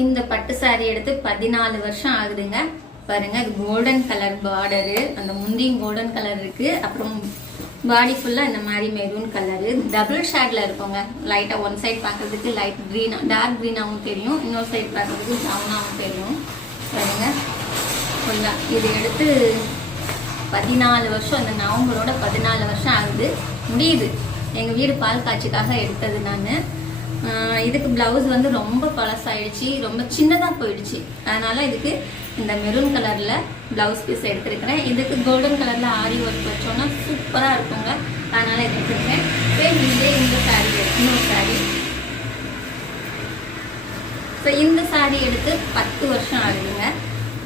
இந்த பட்டு சாரி எடுத்து 14 வருஷம் ஆகுதுங்க. பாருங்க, அது கோல்டன் கலர் பார்டரு, அந்த முந்தியும் கோல்டன் கலர் இருக்கு. அப்புறம் பாடி ஃபுல்லா இந்த மாதிரி மெரூன் கலரு டபுள் ஷேட்ல இருக்குங்க. லைட்டா ஒன் சைட் பார்க்கறதுக்கு லைட் கிரீனா டார்க் கிரீனாவும் தெரியும், இன்னொரு சைட் பார்க்கறதுக்கு ப்ரௌனாவும் தெரியும். பாருங்க ஃபுல்லா இது எடுத்து 14 வருஷம், இந்த நவம்பரோட 14 வருஷம் ஆகுது, முடியுது. எங்க வீடு பால் காட்சிக்காக எடுத்தது நான். இதுக்கு பிளவுஸ் வந்து ரொம்ப பழசாயிடுச்சு, ரொம்ப சின்னதாக போயிடுச்சு. அதனால இதுக்கு இந்த மெரூன் கலர்ல பிளவுஸ் பீஸ் எடுத்திருக்கிறேன். இதுக்கு கோல்டன் கலர்ல ஆரி ஒர்க் வச்சோம்னா சூப்பரா இருக்குங்க. அதனால எடுத்திருக்கேன். இதே இந்த சாரி இன்னொரு சாரி. ஸோ இந்த சாரி எடுத்து 10 வருஷம் ஆகுதுங்க.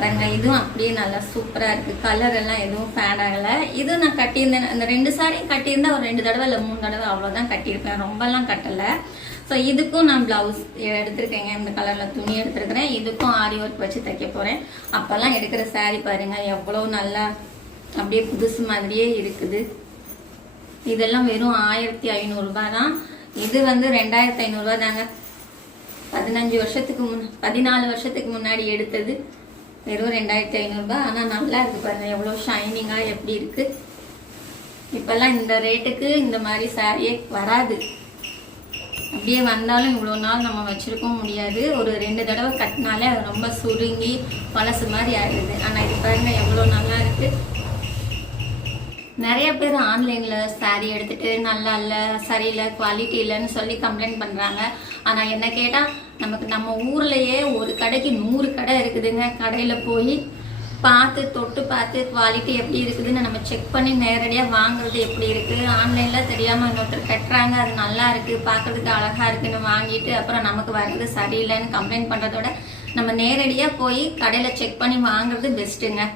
பாருங்க, இதுவும் அப்படியே நல்லா சூப்பரா இருக்கு. கலர் எல்லாம் எதுவும் ஃபேட் ஆகல. இது நான் கட்டியிருந்தேன், இந்த 2 சாரியும் கட்டியிருந்தா ஒரு 2 தடவை இல்லை 3 தடவை அவ்வளோதான் கட்டியிருப்பேன், ரொம்பலாம் கட்டலை. ஸோ இதுக்கும் நான் பிளவுஸ் எடுத்திருக்கேங்க, இந்த கலர்ல துணி எடுத்திருக்கிறேன். இதுக்கும் ஆரி ஒர்க் வச்சு தைக்க போறேன். அப்பெல்லாம் எடுக்கிற சாரி பாருங்க எவ்வளோ நல்லா அப்படியே புதுசு மாதிரியே இருக்குது. இதெல்லாம் வெறும் 1500 ரூபாய் தான். இது வந்து 2500 ரூபாய் தாங்க. 14 வருஷத்துக்கு முன்னாடி எடுத்தது வெறும் 2500 ரூபாய். ஆனால் நல்லா இருக்கு பாருங்க, எவ்வளோ ஷைனிங்கா எப்படி இருக்கு. இப்பெல்லாம் இந்த ரேட்டுக்கு இந்த மாதிரி சாரியே வராது. அப்படியே வந்தாலும் இவ்வளோ நாள் நம்ம வச்சிருக்கவும் முடியாது. ஒரு 2 தடவை கட்டினாலே அது ரொம்ப சுருங்கி பழசு மாதிரி ஆயிடுது. ஆனால் இது பாருங்க எவ்வளோ நல்லா இருக்கு. நிறைய பேர் ஆன்லைன்ல சாரி எடுத்துட்டு நல்லா இல்லை, சரியில்லை, குவாலிட்டி இல்லைன்னு சொல்லி கம்ப்ளைண்ட் பண்றாங்க. ஆனால் என்ன கேட்டால் நம்ம ஊர்லயே ஒரு கடைக்கு 100 கடை இருக்குதுங்க. கடையில் போய் பார்த்து தொட்டு பார்த்து குவாலிட்டி எப்படி இருக்குதுன்னு நம்ம செக் பண்ணி நேரடியாக வாங்குறது எப்படி இருக்குது. ஆன்லைனில் தெரியாமல் இன்னொருத்தர் கட்டுறாங்க, அது நல்லா இருக்குது, பார்க்கறதுக்கு அழகாக இருக்குன்னு வாங்கிட்டு அப்புறம் நமக்கு வர்றது சரியில்லைன்னு கம்ப்ளைண்ட் பண்ணுறதோட நம்ம நேரடியாக போய் கடையில் செக் பண்ணி வாங்குறது பெஸ்ட்டுங்க.